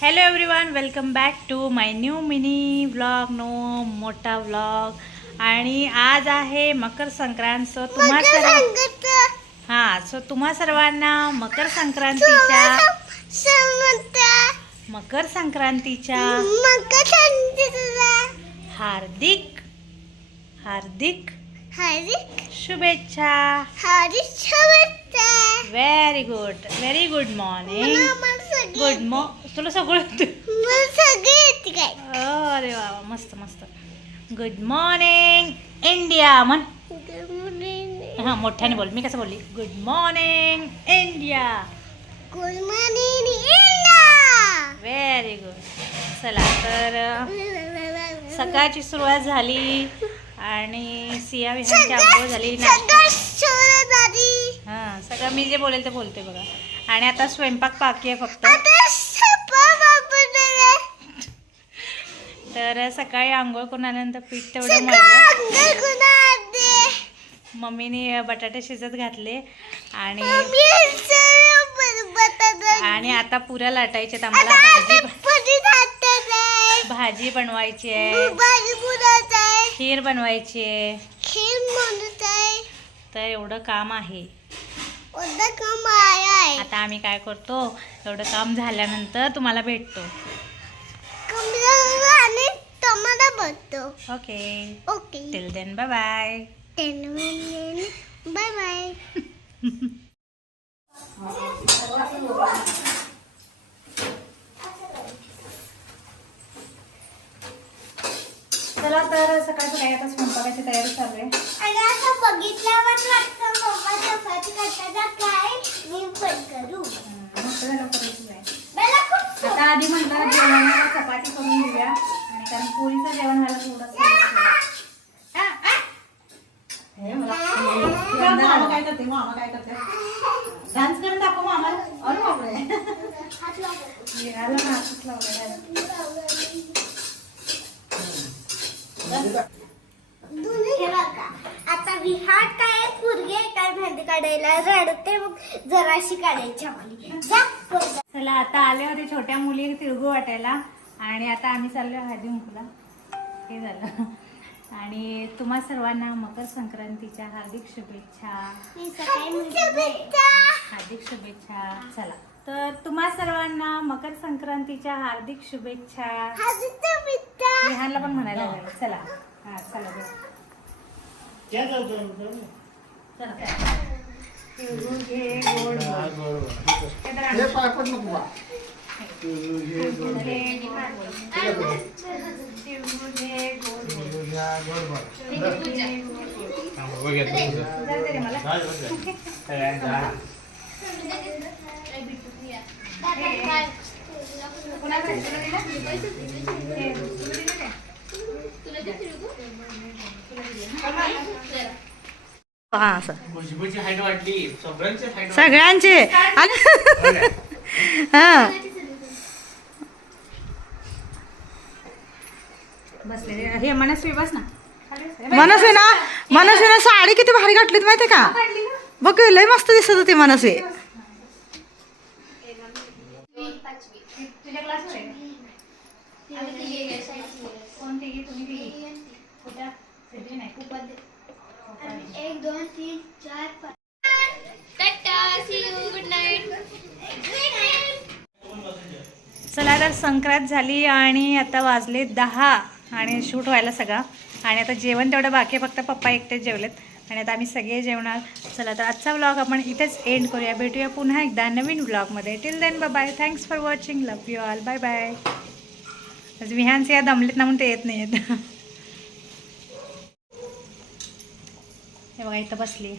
Hello everyone welcome back to my new mini vlog no मोठा vlog आणि आज आहे मकर संक्रांत सो तुम्हा सर्व हां सो तुम्हा सर्वांना मकर संक्रांतीच्या मकर संक्रांतीच्या हार्दिक हार्दिक शुभेच्छा. Very good very good morning good मॉ तुला सगळं येतं. अरे वा मस्त मस्त. गुड मॉर्निंग इंडिया म्हण. हां मोठ्याने बोल. मी कसं बोलली? Good morning India good morning India very good चला तर सकाळची सुरुवात झाली आणि सिया विहानची आंघोळ झाली हां सगळं मी जे बोलेल ते बोलते बघा. आणि आता स्वयंपाक बाकी आहे फक्त. तर सकाळी आंघोळ करून आल्यानंतर पीठ तेवढं मळलं. दे मम्मीने बटाटे शिजत घातले आणि आणि आता पुऱ्या लाटायच्यात आम्हाला भाजी भाजी बनवायची आहे. खीर बनवायची आहे. खीर म्हणत आहे. तर एवढं काम आहे. कम आहे. आता आम्ही काय करतो? एवढं काम झाल्यानंतर तुम्हाला भेटतो. टमाटा बघतो okay okay till then bye bye ten bye bye चला तर सकाळचं काय आता स्वयंपाकाची तयारी चालू आहे. आणि असं बघितल्यावर वाटतं मम्मा चपाती करताना काय मी पण करू. मस्त झालं करायचं आहे. मला खूप आता आधी म्हणतात जेवणाला चपाती करून घेऊया. आणि कारण पोळीचं जेवण थोडंसं. हे मला- मामा काय करते? मामा काय करते? डान्स करून दाखव मामा. अरे बापरे. हात लावतो. विहारला नाचच लावलेला आहे. हे बघा आता विहार काय पुरगे काय मेहंदी काढायला? रडते मग जराशी काढायची आम्हाला. चला आता आले होते छोट्या मुली तिळगू वाटायला. आणि आता आम्ही चाललो हळदी मुखला हे झालं. आणि तुम्हा सर्वांना मकर संक्रांतीच्या हार्दिक शुभेच्छा. हार्दिक शुभेच्छा. चला. तर तुम्हा सर्वांना मकर संक्रांतीच्या हार्दिक शुभेच्छा. विहानला पण म्हणायला लागलं. चला. हा चला. चला. घे गोड हे हे? हे? हा सगळ्यांची सगळ्यांचे आणि हा बसले हे मनस्वी बस ना. मनसे ना? मनसे ना साडी किती भारी घातलीत माहितीये का? बघ लय मस्त दिसत होती मनसे. एक दोन तीन चार चला तर संक्रांत झाली आणि आता वाजले दहा. आणि शूट व्हायला सगळा. आणि आता जेवण तेवढं बाकी आहे फक्त पप्पा एकटेच जेवलेत. आणि आता आम्ही सगळे जेवणार. चला तर आजचा व्लॉग आपण इथेच एंड करूया. भेटूया पुन्हा एकदा नवीन व्लॉगमध्ये till then bye thanks for watching love you all bye bye आज विहानचे या दमलेत ना म्हणून ते येत नाही आहेत हे बघा इथं बसली